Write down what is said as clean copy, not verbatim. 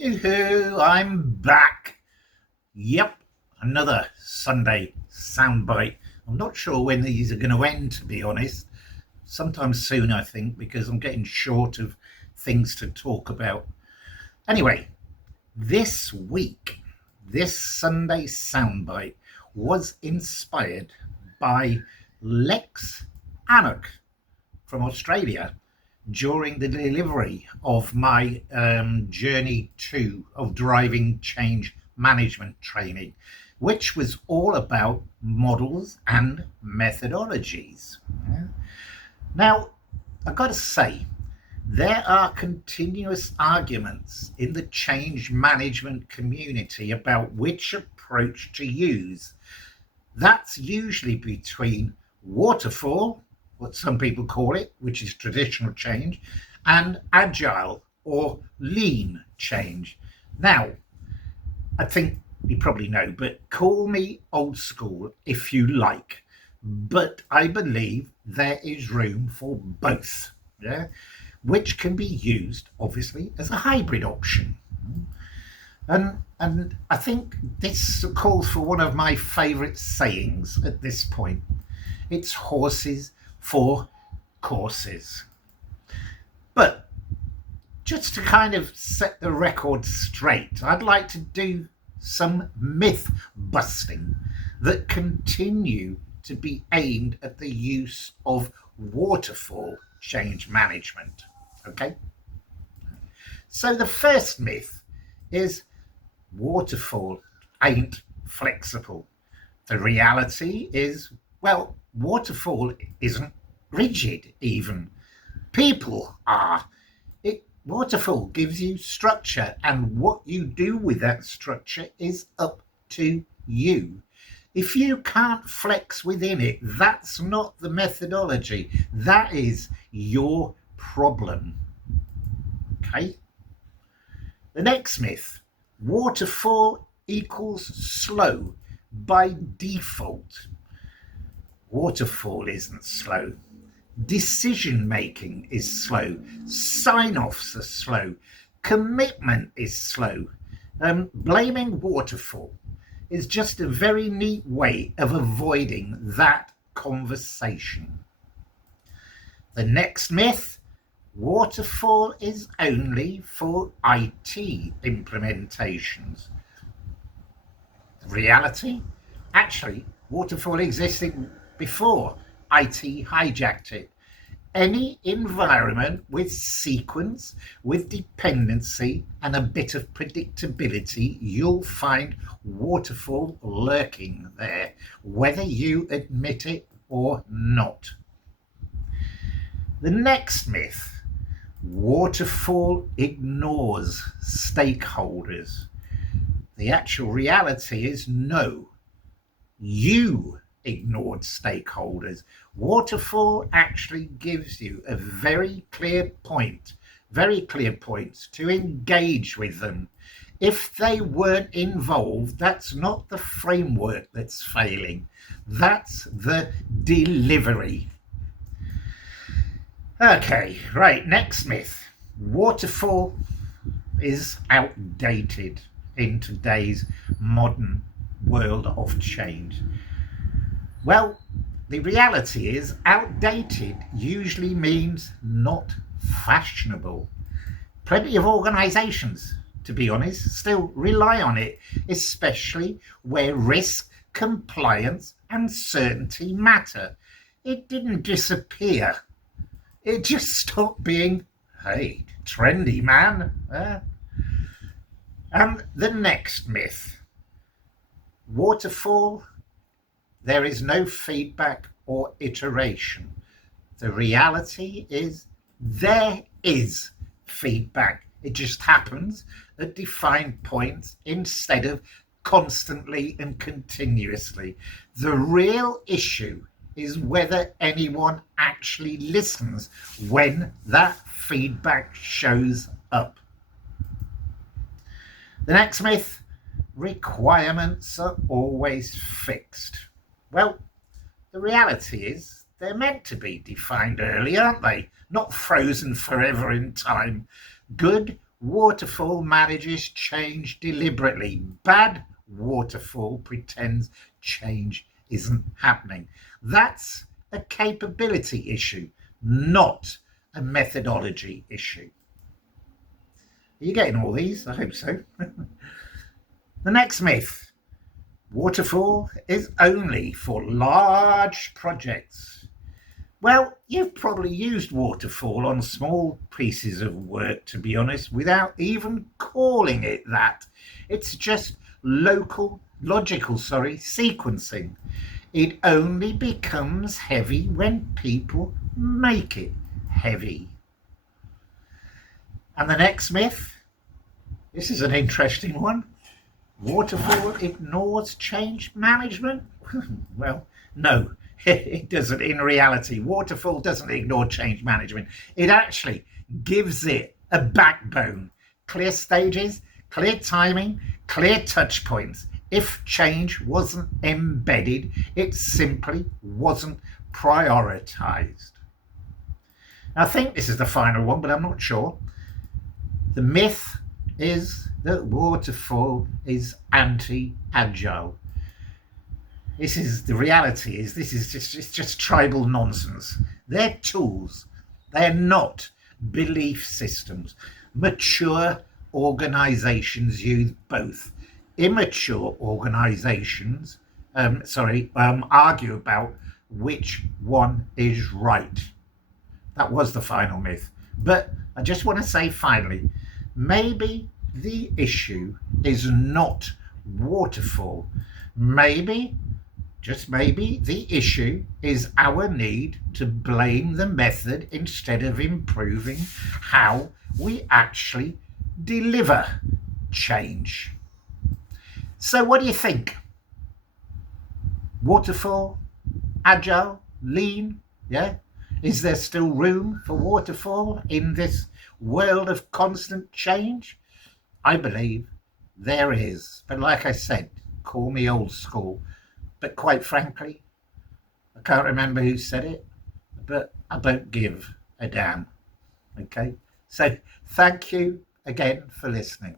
Yoo-hoo, I'm back. Yep, another Sunday SoundByte. I'm not sure when these are going to end, to be honest. Sometime soon, I think, because I'm getting short of things to talk about. Anyway, this week, this Sunday SoundByte was inspired by Lex Anokh from Australia during the delivery of my journey of driving change management training, which was all about models and methodologies. Now, I've got to say, there are continuous arguments in the change management community about which approach to use. That's usually between waterfall, what some people call it, which is traditional change, and agile or lean change. Now, I think you probably know, but call me old school if you like, but I believe there is room for both, which can be used, obviously, as a hybrid option. And I think this calls for one of my favourite sayings at this point. It's horses for courses. But just to kind of set the record straight, I'd like to do some myth busting that continue to be aimed at the use of waterfall change management. Okay? So the first myth is waterfall ain't flexible. The reality is, well, waterfall isn't rigid even. People are. Waterfall gives you structure, and what you do with that structure is up to you. If you can't flex within it, that's not the methodology. That is your problem. Okay? The next myth, waterfall equals slow by default. Waterfall isn't slow. Decision making is slow. Sign-offs are slow. Commitment is slow. Blaming waterfall is just a very neat way of avoiding that conversation. The next myth, waterfall is only for IT implementations. The reality, actually, waterfall existed before IT hijacked it. Any environment with sequence, with dependency, and a bit of predictability, you'll find waterfall lurking there, whether you admit it or not. The next myth, waterfall ignores stakeholders. The actual reality is no, you ignored stakeholders. Waterfall actually gives you a very clear points to engage with them. If they weren't involved, that's not the framework that's failing. That's the delivery. Okay, right, next myth. Waterfall is outdated in today's modern world of change. Well, the reality is outdated usually means not fashionable. Plenty of organisations, to be honest, still rely on it, especially where risk, compliance and certainty matter. It didn't disappear. It just stopped being, hey, trendy, man. And the next myth. Waterfall, there is no feedback or iteration. The reality is there is feedback. It just happens at defined points instead of constantly and continuously. The real issue is whether anyone actually listens when that feedback shows up. The next myth, requirements are always fixed. Well, the reality is they're meant to be defined early, aren't they? Not frozen forever in time. Good Waterfall manages change deliberately. Bad waterfall pretends change isn't happening. That's a capability issue, not a methodology issue. Are you getting all these? I hope so. The next myth: waterfall is only for large projects. Well, you've probably used waterfall on small pieces of work, to be honest, without even calling it that. It's just logical sequencing. It only becomes heavy when people make it heavy. And the next myth, this is an interesting one. Waterfall ignores change management? Well, no, it doesn't in reality. Waterfall doesn't ignore change management. It actually gives it a backbone, clear stages, clear timing, clear touch points. If change wasn't embedded, it simply wasn't prioritized. I think this is the final one, but I'm not sure. The myth is that waterfall is anti-agile. This is the reality. This is just tribal nonsense. They're tools. They're not belief systems. Mature organizations use both. Immature organizations argue about which one is right. That was the final myth. But I just want to say finally, maybe the issue is not waterfall. Maybe, just maybe, the issue is our need to blame the method instead of improving how we actually deliver change. So what do you think? Waterfall, agile, lean, yeah? Is there still room for waterfall in this world of constant change? I believe there is. But like I said, call me old school. But quite frankly, I can't remember who said it, but I don't give a damn. Okay? So thank you again for listening.